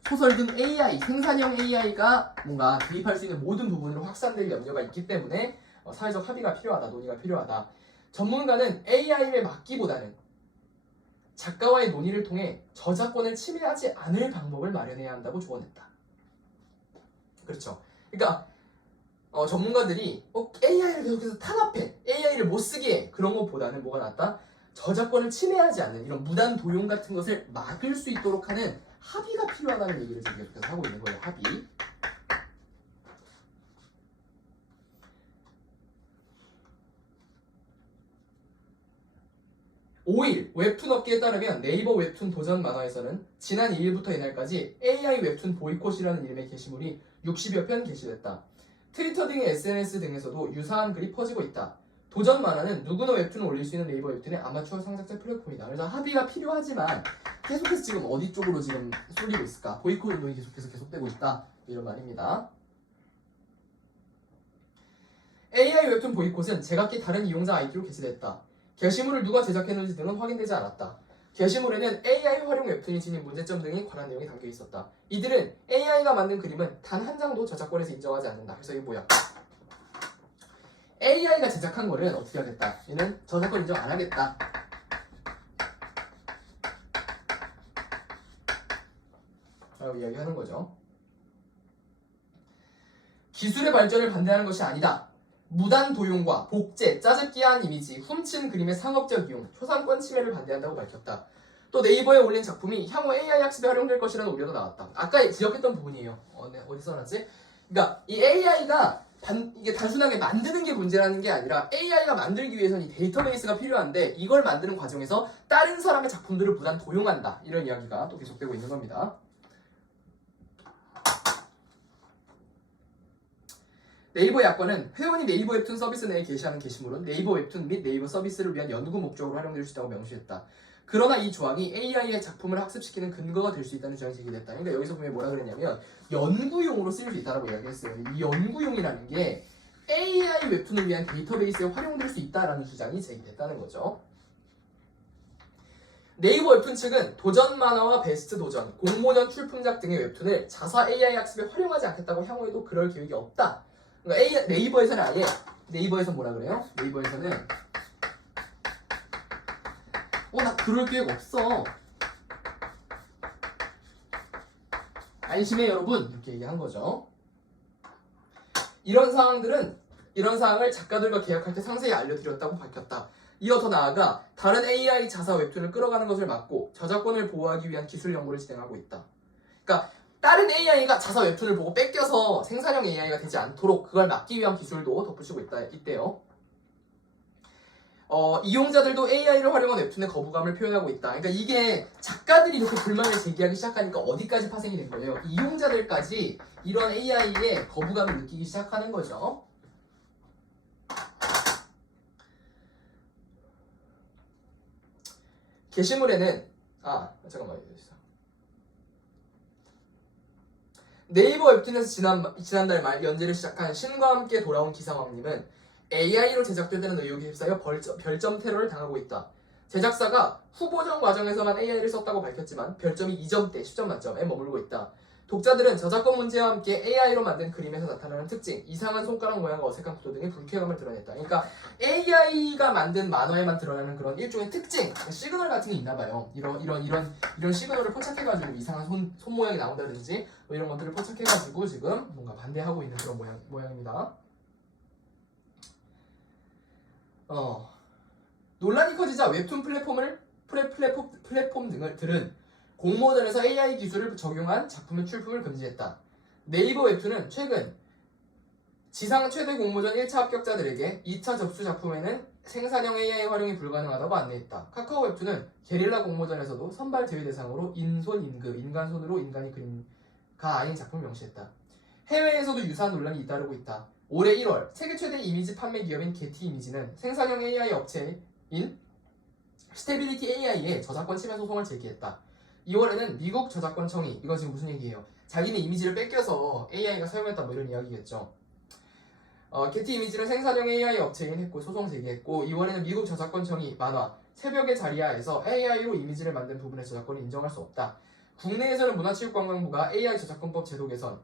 소설 등 AI, 생산형 AI가 뭔가 개입할 수 있는 모든 부분으로 확산될 염려가 있기 때문에 사회적 합의가 필요하다, 논의가 필요하다. 전문가는 AI를 막기보다는 작가와의 논의를 통해 저작권을 침해하지 않을 방법을 마련해야 한다고 조언했다. 그렇죠. 그러니까 전문가들이 AI를 계속해서 탄압해, AI를 못 쓰게 해, 그런 것보다는 뭐가 낫다? 저작권을 침해하지 않는 이런 무단 도용 같은 것을 막을 수 있도록 하는 합의가 필요하다는 얘기를 지금 계속해서 하고 있는 거예요. 합의. (5일) 웹툰 업계에 따르면 네이버 웹툰 도전 만화에서는 지난 2일부터 이날까지 AI 웹툰 보이콧이라는 이름의 게시물이 60여 편 게시됐다. 트위터 등의 SNS 등에서도 유사한 글이 퍼지고 있다. 도전 만화는 누구나 웹툰을 올릴 수 있는 네이버 웹툰의 아마추어 창작자 플랫폼이다. 그래서 합의가 필요하지만 계속해서 지금 어디 쪽으로 지금 쏠리고 있을까? 보이콧 운동이 계속되고 있다. 이런 말입니다. AI 웹툰 보이콧은 제각기 다른 이용자 아이디로 게시됐다. 게시물을 누가 제작했는지 등은 확인되지 않았다. 게시물에는 AI 활용 웹툰이 지닌 문제점 등이 관한 내용이 담겨 있었다. 이들은 AI가 만든 그림은 단 한 장도 저작권에서 인정하지 않는다. 그래서 이게 뭐야? AI가 제작한 거를 어떻게 하겠다? 얘는 저작권 인정 안 하겠다. 라고 이야기하는 거죠. 기술의 발전을 반대하는 것이 아니다. 무단 도용과 복제, 짜집기한 이미지, 훔친 그림의 상업적 이용, 초상권 침해를 반대한다고 밝혔다. 또 네이버에 올린 작품이 향후 AI 학습에 활용될 것이라는 우려도 나왔다. 아까 지적했던 부분이에요. 어디 써놨지? 그러니까 이 AI가 이게 단순하게 만드는 게 문제라는 게 아니라 AI가 만들기 위해서는 이 데이터베이스가 필요한데 이걸 만드는 과정에서 다른 사람의 작품들을 무단 도용한다. 이런 이야기가 또 계속되고 있는 겁니다. 네이버 약관은 회원이 네이버 웹툰 서비스 내에 게시하는 게시물은 네이버 웹툰 및 네이버 서비스를 위한 연구 목적으로 활용될 수 있다고 명시했다. 그러나 이 조항이 AI의 작품을 학습시키는 근거가 될 수 있다는 주장이 제기됐다. 그러니까 여기서 보면 뭐라 그랬냐면 연구용으로 쓰일 수 있다고 이야기했어요. 이 연구용이라는 게 AI 웹툰을 위한 데이터베이스에 활용될 수 있다라는 주장이 제기됐다는 거죠. 네이버 웹툰 측은 도전 만화와 베스트 도전, 공모전 출품작 등의 웹툰을 자사 AI 학습에 활용하지 않겠다고 향후에도 그럴 계획이 없다. 그러니까 네이버에서는 아예 네이버에서 뭐라 그래요? 네이버에서는 나 그럴 계획 없어. 안심해 여러분 이렇게 얘기한 거죠. 이런 사항을 작가들과 계약할 때 상세히 알려드렸다고 밝혔다. 이어 더 나아가 다른 AI 자사 웹툰을 끌어가는 것을 막고 저작권을 보호하기 위한 기술 연구를 진행하고 있다. 그러니까 다른 AI가 자사 웹툰을 보고 뺏겨서 생산형 AI가 되지 않도록 그걸 막기 위한 기술도 덧붙이고 있대요. 이용자들도 AI를 활용한 웹툰의 거부감을 표현하고 있다. 그러니까 이게 작가들이 이렇게 불만을 제기하기 시작하니까 어디까지 파생이 된 거예요? 이용자들까지 이런 AI에 거부감을 느끼기 시작하는 거죠. 게시물에는 잠깐만요. 네이버 웹툰에서 지난달 말 연재를 시작한 신과 함께 돌아온 기상왕님은 AI로 제작되는 의혹에 휩싸여 별점 테러를 당하고 있다. 제작사가 후보정 과정에서만 AI를 썼다고 밝혔지만 별점이 2점대 10점 만점에 머물고 있다. 독자들은 저작권 문제와 함께 AI로 만든 그림에서 나타나는 특징, 이상한 손가락 모양과 어색한 구도 등의 불쾌감을 드러냈다. 그러니까 AI가 만든 만화에만 드러나는 그런 일종의 특징, 시그널 같은 게 있나 봐요. 이런 시그널을 포착해가지고 이상한 손 모양이 나온다든지 뭐 이런 것들을 포착해가지고 지금 뭔가 반대하고 있는 그런 모양입니다. 논란이 커지자 웹툰 플랫폼 등들은 공모전에서 AI 기술을 적용한 작품의 출품을 금지했다. 네이버 웹툰은 최근 지상 최대 공모전 1차 합격자들에게 2차 접수 작품에는 생산형 AI 활용이 불가능하다고 안내했다. 카카오 웹툰은 게릴라 공모전에서도 선발 제외 대상으로 인손인그, 인간손으로 인간이 그린가 아닌 작품을 명시했다. 해외에서도 유사한 논란이 잇따르고 있다. 올해 1월 세계 최대 이미지 판매 기업인 게티 이미지는 생산형 AI 업체인 스테빌리티 AI에 저작권 침해 소송을 제기했다. 2월에는 미국 저작권청이 이거 지금 무슨 얘기예요? 자기네 이미지를 뺏겨서 AI가 사용했다 뭐 이런 이야기겠죠. 게티 이미지는 생산형 AI 업체인 했고 소송 제기했고 2월에는 미국 저작권청이 만화 새벽의 자리야에서 AI로 이미지를 만든 부분의 저작권을 인정할 수 없다. 국내에서는 문화체육관광부가 AI 저작권법 제도 개선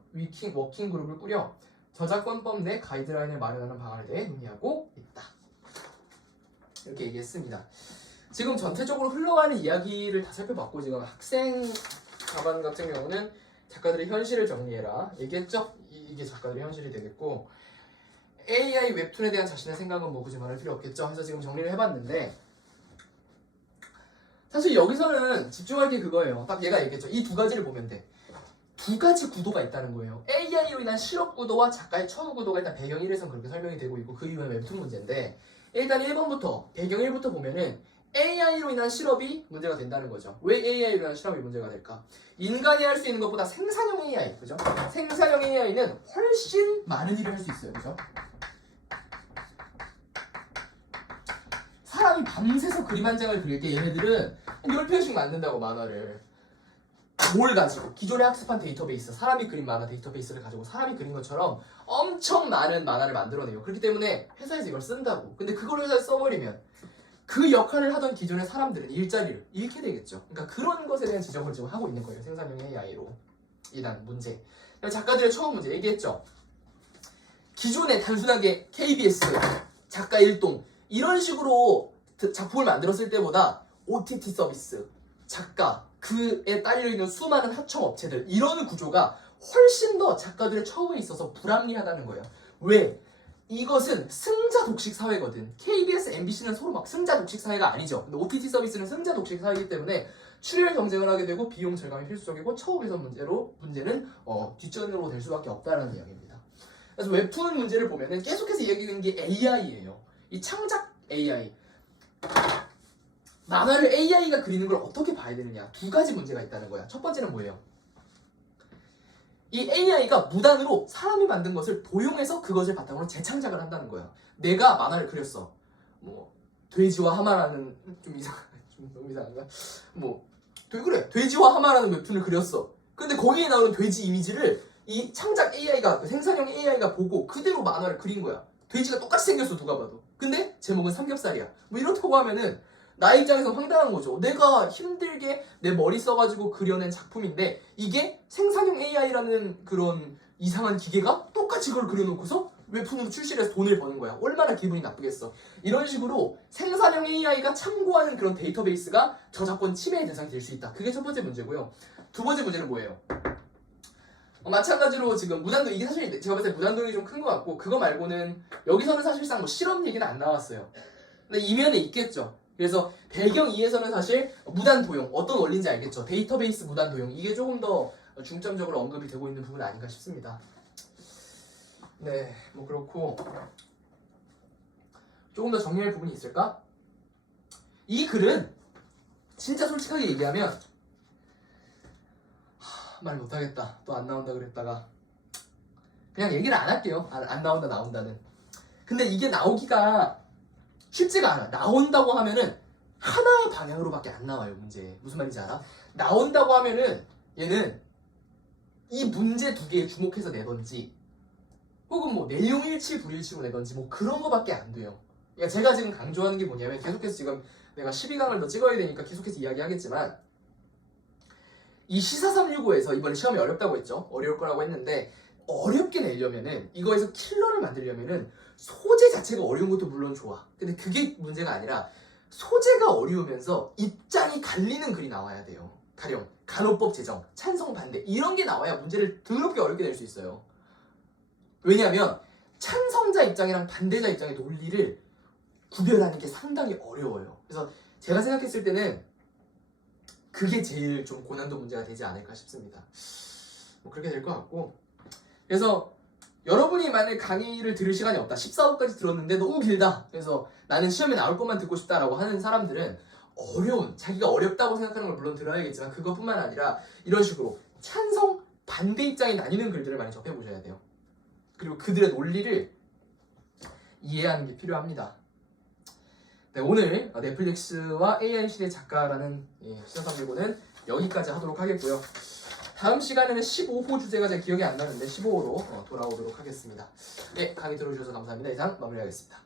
워킹 그룹을 꾸려 저작권법 내 가이드라인을 마련하는 방안에 대해 논의하고 있다. 이렇게 얘기했습니다. 지금 전체적으로 흘러가는 이야기를 다 살펴봤고 지금 학생 답안 같은 경우는 작가들의 현실을 정리해라 얘기했죠? 이게 작가들의 현실이 되겠고 AI 웹툰에 대한 자신의 생각은 뭐 굳이 말할 필요 없겠죠? 해서 지금 정리를 해봤는데 사실 여기서는 집중할 게 그거예요. 딱 얘가 얘기했죠. 이 두 가지를 보면 돼. 두 가지 구도가 있다는 거예요. AI로 인한 실업 구도와 작가의 처우 구도가 일단 배경 1에서는 그렇게 설명이 되고 있고 그 이후에 웹툰 문제인데 일단 1번부터 배경 1부터 보면은 AI로 인한 실업이 문제가 된다는 거죠. 왜 AI로 인한 실업이 문제가 될까? 인간이 할 수 있는 것보다 생산형 AI, 그죠? 생산형 AI는 훨씬 많은 일을 할 수 있어요, 그죠? 사람이 밤새서 그림 한 장을 그릴 때 얘네들은 10편씩 만든다고 만화를. 뭘 가지고? 기존에 학습한 데이터베이스, 사람이 그린 만화 데이터베이스를 가지고 사람이 그린 것처럼 엄청 많은 만화를 만들어내요. 그렇기 때문에 회사에서 이걸 쓴다고. 근데 그걸 회사에서 써버리면 그 역할을 하던 기존의 사람들은 일자리를 잃게 되겠죠. 그러니까 그런 것에 대한 지적을 지금 하고 있는 거예요. 생산형 AI로 일단 문제. 작가들의 처음 문제 얘기했죠. 기존에 단순하게 KBS, 작가 일동 이런 식으로 작품을 만들었을 때보다 OTT 서비스, 작가, 그에 딸려있는 수많은 하청업체들 이런 구조가 훨씬 더 작가들의 처우에 있어서 불합리하다는 거예요. 왜? 이것은 승자 독식 사회거든. KBS, MBC는 서로 막 승자 독식 사회가 아니죠. 근데 OTT 서비스는 승자 독식 사회이기 때문에 출연 경쟁을 하게 되고 비용 절감이 필수적이고 처우 개선 문제는 뒷전으로 될 수밖에 없다는 이야기입니다. 그래서 웹툰 문제를 보면은 계속해서 이야기하는 게 AI예요. 이 창작 AI. 만화를 AI가 그리는 걸 어떻게 봐야 되느냐. 두 가지 문제가 있다는 거야. 첫 번째는 뭐예요? 이 AI가 무단으로 사람이 만든 것을 도용해서 그것을 바탕으로 재창작을 한다는 거야. 내가 만화를 그렸어. 뭐 돼지와 하마라는 좀 너무 이상한가? 뭐 그래 돼지와 하마라는 웹툰을 그렸어. 근데 거기에 나오는 돼지 이미지를 이 창작 AI가 생산형 AI가 보고 그대로 만화를 그린 거야. 돼지가 똑같이 생겼어 누가 봐도. 근데 제목은 삼겹살이야. 뭐 이렇다고 하면은 나 입장에서 황당한 거죠. 내가 힘들게 내 머리 써가지고 그려낸 작품인데 이게 생산형 AI라는 그런 이상한 기계가 똑같이 그걸 그려놓고서 웹툰으로 출시를 해서 돈을 버는 거야. 얼마나 기분이 나쁘겠어. 이런 식으로 생산형 AI가 참고하는 그런 데이터베이스가 저작권 침해의 대상이 될 수 있다. 그게 첫 번째 문제고요. 두 번째 문제는 뭐예요? 마찬가지로 지금 무단동 이게 사실 제가 봤을 때 무단동이 좀 큰 것 같고 그거 말고는 여기서는 사실상 뭐 실험 얘기는 안 나왔어요. 근데 이면에 있겠죠. 그래서 배경 2에서는 사실 무단 도용 어떤 원리인지 알겠죠. 데이터베이스 무단 도용 이게 조금 더 중점적으로 언급이 되고 있는 부분 아닌가 싶습니다. 네, 뭐 그렇고 조금 더 정리할 부분이 있을까? 이 글은 진짜 솔직하게 얘기하면 말 못하겠다. 또 안 나온다 그랬다가 그냥 얘기를 안 할게요. 안 나온다 나온다는. 근데 이게 나오기가 쉽지가 않아. 나온다고 하면은 하나의 방향으로밖에 안 나와요. 문제. 무슨 말인지 알아? 나온다고 하면은 얘는 이 문제 두 개에 주목해서 내던지 혹은 뭐 내용 일치 불일치로 내던지 뭐 그런 거밖에 안 돼요. 그러니까 제가 지금 강조하는 게 뭐냐면 계속해서 지금 내가 12강을 더 찍어야 되니까 계속해서 이야기하겠지만 이 시사 365에서 이번에 시험이 어렵다고 했죠. 어려울 거라고 했는데 어렵게 내려면은 이거에서 킬러를 만들려면은 소재 자체가 어려운 것도 물론 좋아. 근데 그게 문제가 아니라 소재가 어려우면서 입장이 갈리는 글이 나와야 돼요. 가령 간호법 제정, 찬성 반대 이런 게 나와야 문제를 더럽게 어렵게 낼 수 있어요. 왜냐하면 찬성자 입장이랑 반대자 입장의 논리를 구별하는 게 상당히 어려워요. 그래서 제가 생각했을 때는 그게 제일 좀 고난도 문제가 되지 않을까 싶습니다. 뭐 그렇게 될 것 같고 그래서 여러분이 만약 강의를 들을 시간이 없다 14호까지 들었는데 너무 길다 그래서 나는 시험에 나올 것만 듣고 싶다라고 하는 사람들은 어려운 자기가 어렵다고 생각하는 걸 물론 들어야겠지만 그것뿐만 아니라 이런 식으로 찬성 반대 입장이 나뉘는 글들을 많이 접해보셔야 돼요. 그리고 그들의 논리를 이해하는 게 필요합니다. 네, 오늘 넷플릭스와 AI 시대 작가라는 시사삼일고는 여기까지 하도록 하겠고요. 다음 시간에는 15호 주제가 제 기억이 안 나는데 15호로 돌아오도록 하겠습니다. 네, 강의 들어주셔서 감사합니다. 이상 마무리하겠습니다.